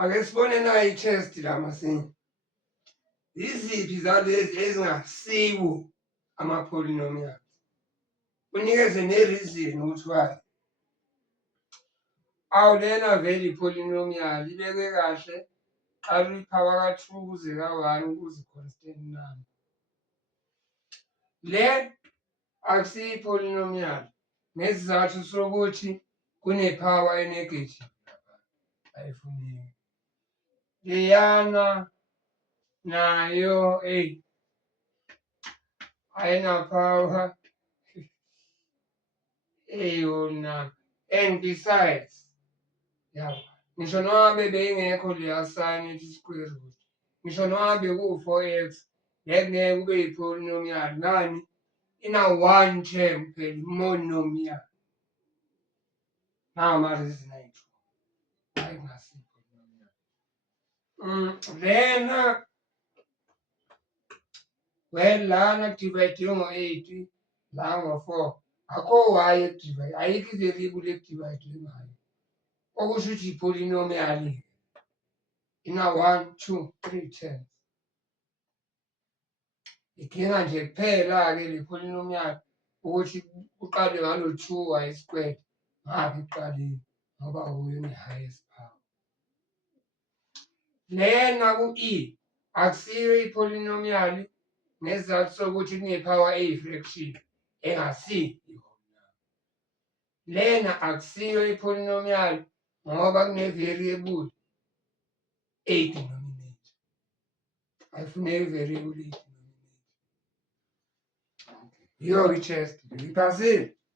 Ake sibone nayo i-test la masinye. Yiziphi zalezi ezingasiwo ama-polynomials? Unikeze ne-reason ukuthi why. Awu lena vele i-polynomial ibekwe kahle, qala uyipower ka-2 kuze ka-1 kuze i-constant number. Le akusiyo i-polynomial ngesizathu sokuthi kunepower e-negative lapha, ayifuneki. Leyana nayo ayinapower eyona, and besides yabo ngisho noma beyingekho leya sign ethi square root, ngisho noma beku-4x ngeke kube yi-polynomial. Ngani? Ina-one term phela, monomial. Nawu ama-reason ayi-2 why ingasiyo i-polynomial. Lena well lana kudivayidwe ngo-8 la ngo-4 akho y ekudivayidwe, ayikho i-variable ekudivayidwe ngayo, okusho ukuthi i-polynomial-ke ina-1, 2, 3 terms. Idinga nje kuphela-ke le polynomial ukuthi uqale ngalo 2y squared ngapha ekuqaleni ngoba uyo ne-highest power. Lena ku-E akusiyo i-polynomial ngesizathu sokuthi kunepower eyi-fraction engasiyo. Lena akusiyo i-polynomial ngoba kune-variable eyi-denominator. Ayifuneki i-variable eyi-denominator. Yiyo-ke i-test, ngiyiphasile.